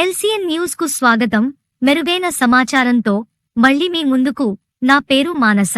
LCN న్యూస్కు స్వాగతం. మెరుగైన సమాచారంతో మళ్ళీ మీ ముందుకు నా పేరు మానస.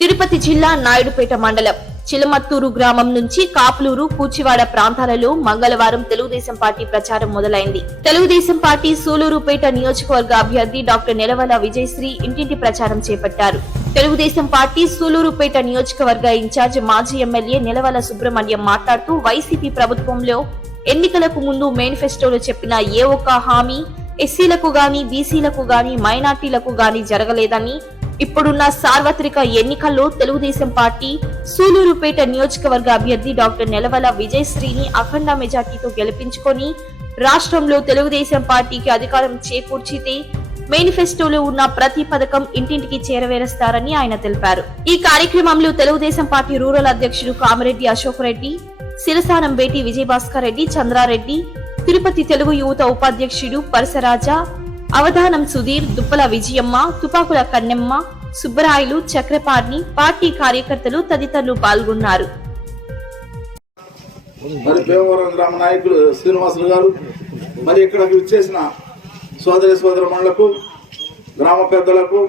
తిరుపతి జిల్లా నాయుడుపేట మండలం చిలమత్తూరు గ్రామం నుంచి కాపులూరు కూచివాడ ప్రాంతాలలో మంగళవారం తెలుగుదేశం పార్టీ ప్రచారం మొదలైంది. తెలుగుదేశం పార్టీ సూలూరుపేట నియోజకవర్గ అభ్యర్థి డాక్టర్ నెలవల విజయశ్రీ ఇంటింటి ప్రచారం చేపట్టారు. తెలుగుదేశం పార్టీ సూలూరుపేట నియోజకవర్గ ఇన్ఛార్జ్ మాజీ ఎమ్మెల్యే నెలవల సుబ్రహ్మణ్యం మాట్లాడుతూ వైసీపీ ప్రభుత్వంలో ఎన్నికలకు ముందు మేనిఫెస్టోలో చెప్పిన ఏ ఒక్క హామీ ఎస్సీలకు గాని బీసీలకు గాని మైనార్టీలకు గాని జరగలేదని ఇప్పుడున్న సార్వత్రిక ఎన్నికల్లో తెలుగుదేశం పార్టీ సూలూరుపేట నియోజకవర్గ అభ్యర్థి డాక్టర్ నెలవల విజయశ్రీని అఖండ మెజార్టీతో గెలిపించుకొని రాష్ట్రంలో తెలుగుదేశం పార్టీకి అధికారం చేకూర్చితే మేనిఫెస్టోలో ఉన్న ప్రతి పథకం ఇంటింటికి చేరవేరుస్తారని ఆయన తెలిపారు. ఈ కార్యక్రమంలో తెలుగుదేశం పార్టీ రూరల్ అధ్యక్షుడు కామరెడ్డి అశోక్ రెడ్డి శిరసానం బేటి విజయభాస్కర్ రెడ్డి చంద్రారెడ్డి తిరుపతి తెలుగు యువత ఉపాధ్యక్షుడు పరసరాజా అవధానం సుధీర్ దుప్పల విజయమ్మ తుపాకుల కన్నెమ్మ సుబ్బరాయలు చక్రపాణి పార్టీ కార్యకర్తలు తదితరులు పాల్గొన్నారు. మరి భీమవరం గ్రామ నాయకులు శ్రీనివాసులు గారు మరి ఇక్కడికి విచ్చేసిన సోదరి సోదరమణులకు గ్రామ పెద్దలకు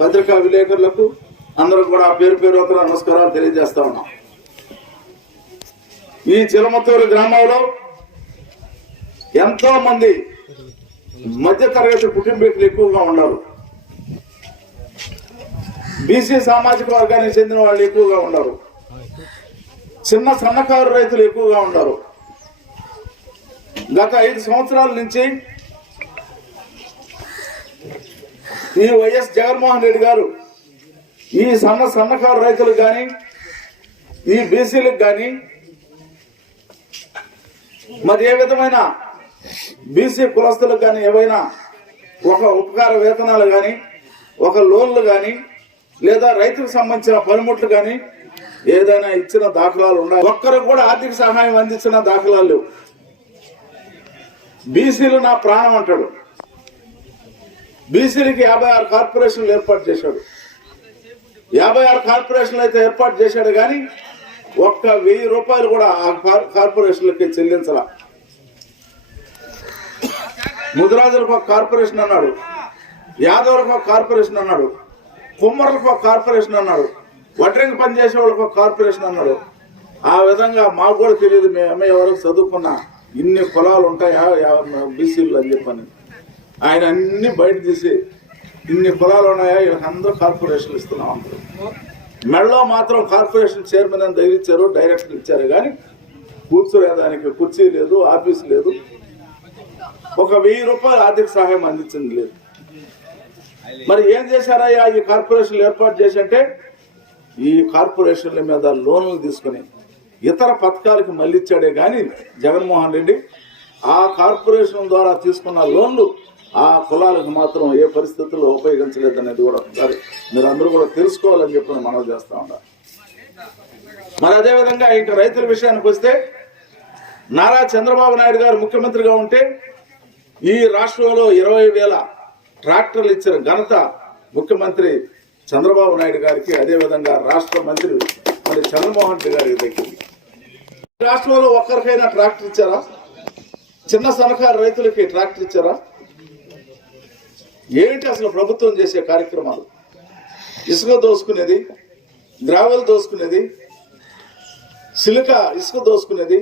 పత్రికా విలేకరులకు అందరూ కూడా పేరు పేరు నమస్కారాలు తెలియజేస్తా ఉన్నాం. ఈ చిలమతూరు గ్రామంలో ఎంతో మంది మధ్య తరగతి కుటుంబీకులు ఎక్కువగా ఉన్నారు. బీసీ సామాజిక వర్గానికి చెందిన వాళ్ళు ఎక్కువగా ఉన్నారు. చిన్న సన్నకారు రైతులు ఎక్కువగా ఉన్నారు. గత ఐదు సంవత్సరాల నుంచి ఈ వైఎస్ జగన్మోహన్ రెడ్డి గారు ఈ సన్న సన్నకారు రైతులకు కానీ ఈ బీసీలకు కానీ మరి ఏ విధమైన బీసీ కులస్తులకు కానీ ఏవైనా ఒక ఉపకార వేతనాలు కానీ ఒక లోన్లు కానీ లేదా రైతుకు సంబంధించిన పనిముట్లు కానీ ఏదైనా ఇచ్చిన దాఖలాలు ఉన్నాయి ఒక్కరు కూడా ఆర్థిక సహాయం అందించిన దాఖలాలు లేవు. బీసీలు నా ప్రాణం అంటాడు. బీసీలకి యాభై ఆరు కార్పొరేషన్లు ఏర్పాటు చేశాడు. యాభై ఆరు కార్పొరేషన్లు అయితే ఏర్పాటు చేశాడు కానీ ఒక్క వెయ్యి రూపాయలు కూడా ఆ కార్- కార్పొరేషన్లకి చెల్లించాల. ముదిరాజులకు ఒక కార్పొరేషన్ అన్నాడు. యాదవులకు ఒక కార్పొరేషన్ అన్నాడు. కుమ్మరులకు ఒక కార్పొరేషన్ అన్నాడు. వడ్రింగ్ పని చేసే వాళ్ళకి ఒక కార్పొరేషన్ అన్నాడు. ఆ విధంగా మాకు కూడా తెలియదు మేము ఎంఏ వరకు చదువుకున్నా ఇన్ని కులాలు ఉంటాయా బీసీలు అని చెప్పని. ఆయన అన్ని బయట తీసి ఇన్ని కులాలు ఉన్నాయా వీళ్ళకి అందరూ కార్పొరేషన్లు ఇస్తున్నాం అందరూ. మెడలో మాత్రం కార్పొరేషన్ చైర్మన్ అని తగిలిచ్చారు డైరెక్టర్ ఇచ్చారు కానీ కూర్చోలేదానికి కుర్చీ లేదు ఆఫీస్ లేదు. ఒక వెయ్యి రూపాయలు ఆర్థిక సహాయం అందించింది లేదు. మరి ఏం చేశారయ్యా ఈ కార్పొరేషన్లు ఏర్పాటు చేసంటే ఈ కార్పొరేషన్ల మీద లోన్లు తీసుకుని ఇతర పథకాలకు మళ్ళిచ్చాడే కానీ జగన్మోహన్ రెడ్డి ఆ కార్పొరేషన్ ద్వారా తీసుకున్న లోన్లు ఆ కులాలకు మాత్రం ఏ పరిస్థితుల్లో ఉపయోగించలేదనేది కూడా ఒకసారి మీరు అందరూ కూడా తెలుసుకోవాలని చెప్పి మనం చేస్తా ఉంటాం మరి అదేవిధంగా ఇక రైతుల విషయానికి వస్తే నారా చంద్రబాబు నాయుడు గారు ముఖ్యమంత్రిగా ఉంటే ఈ రాష్ట్రంలో ఇరవై వేల ట్రాక్టర్లు ఇచ్చిన ఘనత ముఖ్యమంత్రి చంద్రబాబు నాయుడు గారికి అదేవిధంగా రాష్ట్ర మంత్రి మరి చంద్రమోహన్ రెడ్డి గారికి దక్కింది. రాష్ట్రంలో ఒక్కరికైనా ట్రాక్టర్ ఇచ్చారా? చిన్న సన్నకారు రైతులకి ట్రాక్టర్ ఇచ్చారా? ఏంటి అసలు ప్రభుత్వం చేసే కార్యక్రమాలు? ఇసుక దోసుకునేది గ్రావెల్ దోసుకునేది సిలిక ఇసుక దోసుకునేది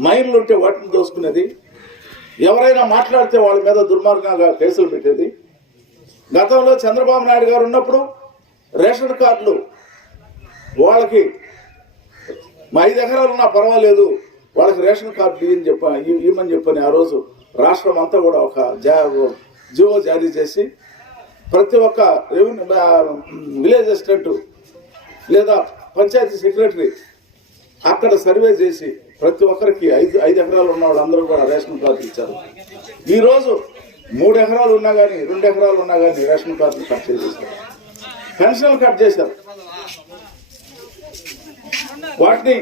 మైన్లు ఉంటే వాటిని దోసుకునేది ఎవరైనా మాట్లాడితే వాళ్ళ మీద దుర్మార్గంగా కేసులు పెట్టేది. గతంలో చంద్రబాబు నాయుడు గారు ఉన్నప్పుడు రేషన్ కార్డులు వాళ్ళకి మా ఐదు ఎకరాలు ఉన్నా పర్వాలేదు వాళ్ళకి రేషన్ కార్డులు ఇవ్వని చెప్ప ఇవ్వమని చెప్పని ఆ రోజు రాష్ట్రం అంతా కూడా ఒక జా జీవో జారీ చేసి ప్రతి ఒక్క రెవెన్యూ విలేజ్ అసిస్టెంట్ లేదా పంచాయతీ సెక్రటరీ అక్కడ సర్వే చేసి ప్రతి ఒక్కరికి ఐదు ఐదు ఎకరాలు ఉన్న వాళ్ళందరూ కూడా రేషన్ కార్డు ఇచ్చారు. ఈరోజు మూడు ఎకరాలు ఉన్నా కానీ రెండు ఎకరాలు ఉన్నా కానీ రేషన్ కార్డులు కట్ చేసేసారు పెన్షన్లు కట్ చేశారు. వాటిని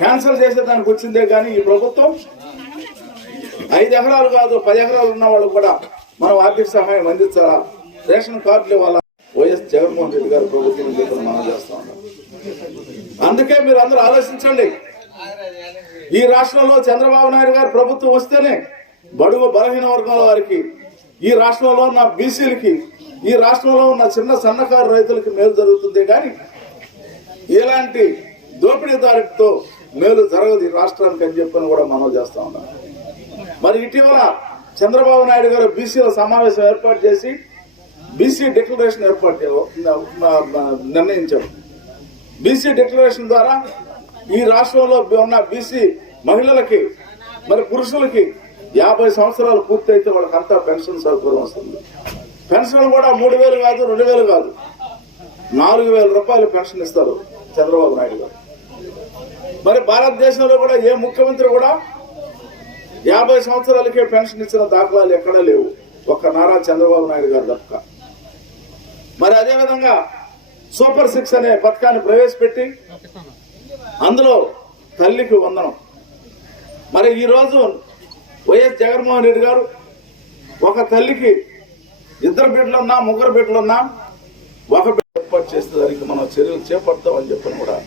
క్యాన్సిల్ చేసేదానికి వచ్చిందే కానీ ఈ ప్రభుత్వం ఐదు ఎకరాలు కాదు పది ఎకరాలు ఉన్న వాళ్ళు కూడా మనం ఆర్థిక సహాయం అందించాలా? రేషన్ కార్డులు ఇవ్వాలా? వైఎస్ జగన్మోహన్ రెడ్డి గారు ప్రభుత్వం చెప్పి మనం చేస్తా ఉన్నాం. అందుకే మీరు అందరూ ఆలోచించండి. ఈ రాష్ట్రంలో చంద్రబాబు నాయుడు గారు ప్రభుత్వం వస్తేనే బడుగు బలహీన వర్గాల వారికి ఈ రాష్ట్రంలో ఉన్న బీసీలకి ఈ రాష్ట్రంలో ఉన్న చిన్న సన్నకారు రైతులకి మేలు జరుగుతుంది కానీ ఇలాంటి దోపిడీదారులతో మేలు జరగదు ఈ రాష్ట్రానికి అని చెప్పని కూడా మనం చేస్తా ఉన్నాం. మరి ఇటీవల చంద్రబాబు నాయుడు గారు బీసీల సమావేశం ఏర్పాటు చేసి బీసీ డిక్లరేషన్ ఏర్పాటు చే- బీసీ డిక్లరేషన్ ద్వారా ఈ రాష్ట్రంలో ఉన్న బీసీ మహిళలకి మరి పురుషులకి యాభై సంవత్సరాలు పూర్తయితే వాళ్ళకంతా పెన్షన్ సౌకర్యం వస్తుంది. పెన్షన్ కూడా మూడు వేలు కాదు రెండు వేలు కాదు. నాలుగు వేల రూపాయలు పెన్షన్ ఇస్తారు చంద్రబాబు నాయుడు గారు. మరి భారతదేశంలో కూడా ఏ ముఖ్యమంత్రి కూడా యాభై సంవత్సరాలకే పెన్షన్ ఇచ్చిన దాఖలాలు ఎక్కడా లేవు. ఒక్క నారా చంద్రబాబు నాయుడు గారు తప్ప. మరి అదేవిధంగా సూపర్ సిక్స్ అనే పథకాన్ని ప్రవేశపెట్టి అందులో తల్లికి వందనం. మరి ఈ రోజు వైఎస్ జగన్మోహన్ రెడ్డి గారు ఒక తల్లికి ఇద్దరు బిడ్డలున్నా ముగ్గురు బిడ్డలున్నా ఒక బిడ్డ ఏర్పాటు చేసేదానికి మనం చర్యలు చేపడతామని చెప్పని కూడా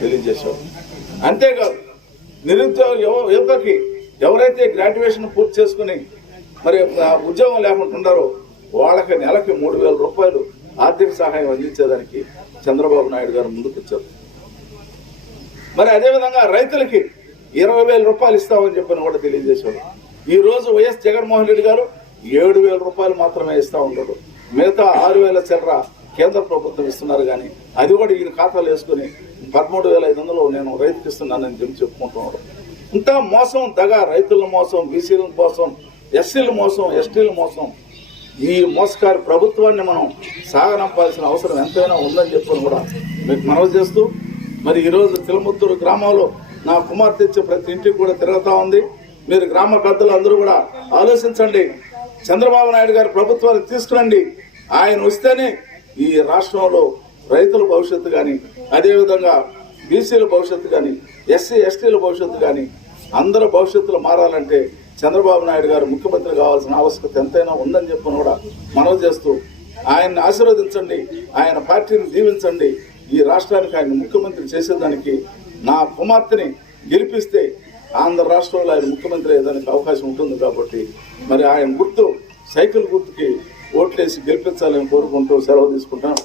తెలియజేశాం. అంతేకాదు నిరుద్యోగ యువ- యువతకి ఎవరైతే గ్రాడ్యుయేషన్ పూర్తి చేసుకుని మరి ఉద్యోగం లేకుంటున్నారో వాళ్ళకి నెలకి మూడు వేల రూపాయలు ఆర్థిక సహాయం అందించేదానికి చంద్రబాబు నాయుడు గారు ముందుకు వచ్చారు మరి అదేవిధంగా రైతులకి ఇరవై వేల రూపాయలు ఇస్తామని చెప్పని కూడా తెలియజేశారు. ఈ రోజు వైఎస్ జగన్మోహన్ రెడ్డి గారు ఏడు వేల రూపాయలు మాత్రమే ఇస్తా ఉంటాడు. మిగతా ఆరు వేల చిల్లర కేంద్ర ప్రభుత్వం ఇస్తున్నారు కానీ అది కూడా ఈయన ఖాతాలు వేసుకుని పదమూడు వేల ఐదు వందలు నేను రైతుకి ఇస్తున్నానని చెప్పి చెప్పుకుంటున్నాడు ఇంత మోసం దగ రైతుల మోసం బీసీల మోసం ఎస్సీల మోసం ఎస్టీల మోసం. ఈ మోసకారి ప్రభుత్వాన్ని మనం సాగనంపాల్సిన అవసరం ఎంతైనా ఉందని చెప్పని కూడా మీకు మనవి చేస్తూ మరి ఈరోజు తిరుముత్తూరు గ్రామంలో నా కుమార్తె ఇచ్చే ప్రతి ఇంటికి కూడా తిరుగుతూ ఉంది. మీరు గ్రామ పెద్దలు అందరూ కూడా ఆలోచించండి. చంద్రబాబు నాయుడు గారి ప్రభుత్వాన్ని తీసుకురండి. ఆయన వస్తేనే ఈ రాష్ట్రంలో రైతుల భవిష్యత్తు కానీ అదేవిధంగా బీసీల భవిష్యత్తు కానీ ఎస్సీ ఎస్టీల భవిష్యత్తు కానీ అందరూ భవిష్యత్తులో మారాలంటే చంద్రబాబు నాయుడు గారు ముఖ్యమంత్రి కావాల్సిన ఆవశ్యకత ఎంతైనా ఉందని చెప్పని కూడా మనవి చేస్తూ ఆయన్ని ఆశీర్వదించండి ఆయన పార్టీని దీవించండి ఈ రాష్ట్రానికి ఆయన ముఖ్యమంత్రి చేసేదానికి నా కుమార్తెని గెలిపిస్తే ఆంధ్ర రాష్ట్రంలో ఆయన ముఖ్యమంత్రి అయ్యేదానికి అవకాశం ఉంటుంది కాబట్టి మరి ఆయన గుర్తు సైకిల్ గుర్తుకి ఓట్లేసి గెలిపించాలని కోరుకుంటూ సెలవు తీసుకుంటాను